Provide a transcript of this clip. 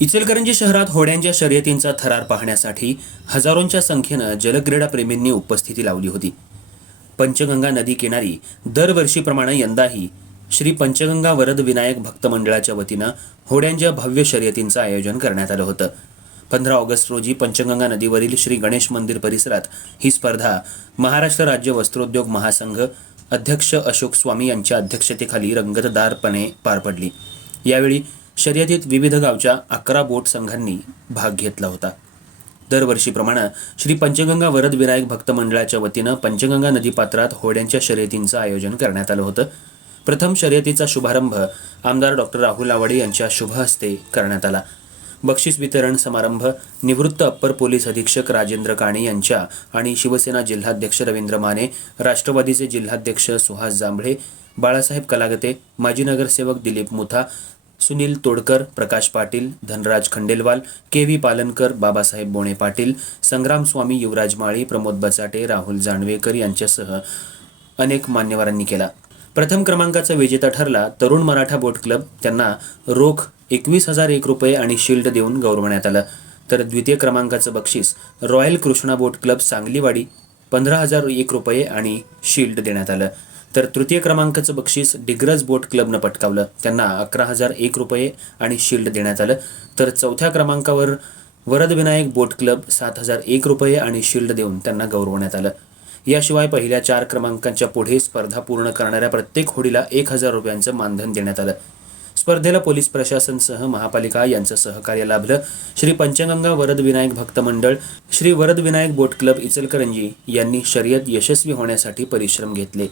इचलकरंजी शहरात होड्यांच्या शर्यतींचा थरार पाहण्यासाठी हजारोंच्या संख्येनं जलक्रीडाप्रेमींनी उपस्थिती लावली होती. पंचगंगा नदी किनारी दरवर्षीप्रमाणे यंदाही श्री पंचगंगा वरद विनायक भक्त मंडळाच्या वतीनं होड्यांच्या भव्य शर्यतींचं आयोजन करण्यात आलं होतं. पंधरा ऑगस्ट रोजी पंचगंगा नदीवरील श्री गणेश मंदिर परिसरात ही स्पर्धा महाराष्ट्र राज्य वस्त्रोद्योग महासंघ अध्यक्ष अशोक स्वामी यांच्या अध्यक्षतेखाली रंगतदारपणे पार पडली. यावेळी शर्यतीत विविध गावच्या अकरा बोट संघांनी भाग घेतला होता. दरवर्षीप्रमाणे श्री पंचगंगा वरद विनायक भक्त मंडळाच्या वतीनं पंचगंगा नदीपात्रात होड्यांच्या शर्यतींचं आयोजन करण्यात आलं होतं. प्रथम शर्यतीचा शुभारंभ आमदार डॉक्टर राहुल आवाडे यांच्या शुभ हस्ते करण्यात आला. बक्षीस वितरण समारंभ निवृत्त अप्पर पोलीस अधीक्षक राजेंद्र काणे यांच्या आणि शिवसेना जिल्हाध्यक्ष रवींद्र माने राष्ट्रवादीचे जिल्हाध्यक्ष सुहास जांभळे बाळासाहेब कलागते माजी नगरसेवक दिलीप मुथा सुनील तोडकर प्रकाश पाटील धनराज खंडेलवाल के व्ही पालनकर बाबासाहेब बोणे पाटील संग्राम स्वामी युवराज माळी प्रमोद बचाटे राहुल जानवेकर यांच्यासह अनेक मान्यवरांनी केला. प्रथम क्रमांकाचा विजेता ठरला तरुण मराठा बोट क्लब. त्यांना रोख एकवीस हजार एक रुपये आणि शिल्ड देऊन गौरवण्यात आलं. तर द्वितीय क्रमांकाचं बक्षीस royal Krishna boat club Sangliwadi पंधरा हजार एक रुपये आणि शिल्ड देण्यात आलं. तर तृतीय क्रमांकाचं बक्षीस डिग्रज बोट क्लबनं पटकावलं. त्यांना अकरा हजार एक रुपये आणि शिल्ड देण्यात आलं. तर चौथ्या क्रमांकावर वरदविनायक बोट क्लब सात हजार एक रुपये आणि शिल्ड देऊन त्यांना गौरवण्यात आलं. याशिवाय पहिल्या चार क्रमांकांच्या पुढे स्पर्धा पूर्ण करणाऱ्या प्रत्येक होडीला एक हजार रुपयांचं मानधन देण्यात आलं. स्पर्धेला पोलीस प्रशासनसह महापालिका यांचं सहकार्य लाभलं. श्री पंचगंगा वरद विनायक भक्त मंडळ श्री वरद विनायक बोट क्लब इचलकरंजी यांनी शर्यत यशस्वी होण्यासाठी परिश्रम घेतले.